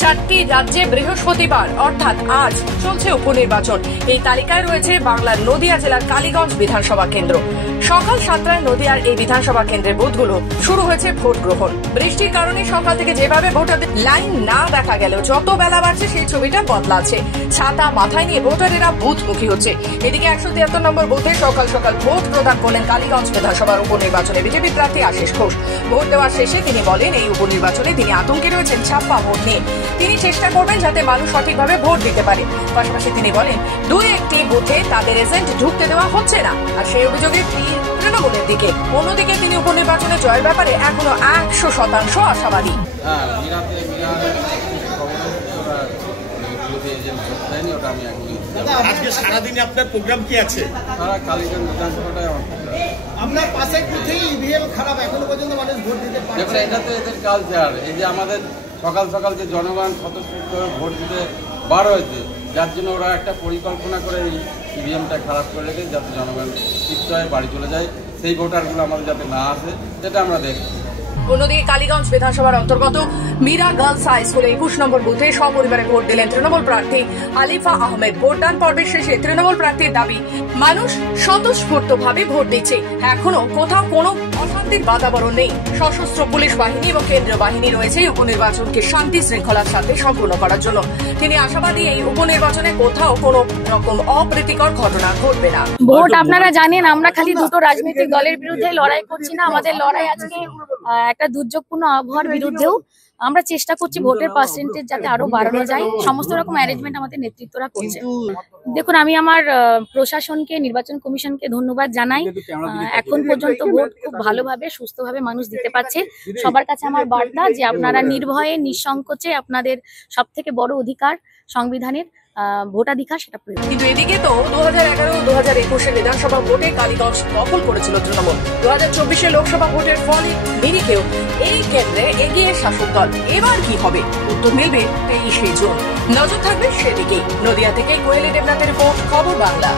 চারটি রাজ্যে বৃহস্পতিবার অর্থাৎ আজ চলছে উপনির্বাচন। এই তালিকায় রয়েছে বাংলার নদিয়া জেলার কালীগঞ্জ বিধানসভা কেন্দ্র। সকাল 7টায় নদিয়ার এই বিধানসভা কেন্দ্রের বুথগুলো শুরু হয়েছে ভোট গ্রহণ। বৃষ্টির কারণে সকাল থেকে যেভাবে ভোটারদের লাইন না দেখা গেলেও যত বেলা বাড়ছে সেই ছবিটা বদলাচ্ছে। ছাতা মাথায় নিয়ে ভোটারেরা বুথমুখী হচ্ছে। এদিকে 173 নম্বর বুথে সকাল সকাল ভোট প্রদান করলেন কালীগঞ্জ বিধানসভার উপনির্বাচনে বিজেপি প্রার্থী আশিস ঘোষ। ভোট দেওয়ার শেষে তিনি বলেন, এই উপনির্বাচনে তিনি আতঙ্কে রয়েছেন ছাপ্পা ভোট নিয়ে। তিনি চেষ্টা করবেন যাতে মানুষ সঠিকভাবে ভোট দিতে পারে। পাশাপাশি তিনি বলেন, দুই একটি বুথে তাদের এজেন্ট ঢুকতে দেওয়া হচ্ছে না, আর সেই অভিযোগে তৃণমূলের দিকে। অন্যদিকে তিনি উপনির্বাচনে জয়ের ব্যাপারে এখনো 100% আশাবাদী। আজকে সারাদিনে আপনার প্রোগ্রাম কি আছে? কালীগঞ্জ বিধানসভাটাই আমার আপনার পাশে কোথায় ইভিএম খারাপ, এখনো পর্যন্ত মানুষ ভোট দিতে পারছে না। এটা তো এদের কালচার। এই যে আমাদের সকাল সকাল যে জনগণ স্বতঃস্ফূর্ত ভোট দিতে বার হয়েছে, যার জন্য ওরা একটা পরিকল্পনা করে এই ইভিএমটা খারাপ করে রেখে যাতে জনগণ শিফট হয়ে বাড়ি চলে যায়, সেই ভোটারগুলো আমাদের যাতে না আসে, সেটা আমরা দেখছি। অন্যদিকে কালীগঞ্জ বিধানসভার অন্তর্গত মীরা গার্লস হাই স্কুলে 21 নম্বর বুথে সপরিবারে ভোট দিলেন তৃণমূল প্রার্থী আলিফা আহমেদ। ভোটদান পর্বের শেষে তৃণমূল প্রার্থীর দাবি, মানুষ স্বতঃস্ফূর্তভাবে ভোট দিচ্ছে, এখনো কোথাও কোনো অশান্তির বাতাবরণ নেই। সশস্ত্র পুলিশ বাহিনী এবং কেন্দ্রীয় বাহিনী রয়েছে উপনির্বাচনকে শান্তি শৃঙ্খলার সাথে সম্পূর্ণ করার জন্য। তিনি আশাবাদী, এই উপনির্বাচনে কোথাও কোনো রকম অপ্রীতিকর ঘটনা ঘটবে না। ভোট আপনারা জানেন, আমরা খালি দুটো রাজনৈতিক দলের বিরুদ্ধে লড়াই করছি না, আমাদের লড়াই আজকে একটা দুর্যোগপূর্ণ আবহাওয়ার বিরুদ্ধেও। আমরা চেষ্টা করছি ভোটের পার্সেন্টেজ যাতে আরো বাড়ানো যায়। সমস্ত রকম অ্যারেঞ্জমেন্ট আমাদের নেতৃত্বরা করছে। দেখুন, আমি আমার প্রশাসনকে, নির্বাচন কমিশনকে ধন্যবাদ জানাই। এখন পর্যন্ত ভোট খুব ভালোভাবে, সুস্থভাবে মানুষ দিতে পারছে। সবার কাছে আমার বার্তা যে আপনারা নির্ভয়ে, নিঃসংকোচে আপনাদের সব থেকে বড় অধিকার সংবিধানের ভোটাধিকার, সেটা প্রয়োগ। কিন্তু এদিকে তো 2011 ও 2021 বিধানসভা ভোটে কালীগঞ্জ দখল করেছিল তৃণমূল। 2024 লোকসভা ভোটের ফলে নিরিখেও এই কেন্দ্রে এগিয়ে শাসক দল। এবার কি হবে? উত্তর মিলবে 23শে জুন। নজর থাকবে সেদিকেই। নদিয়া থেকে কোয়েলি দেবনাথের রিপোর্ট, খবর বাংলা।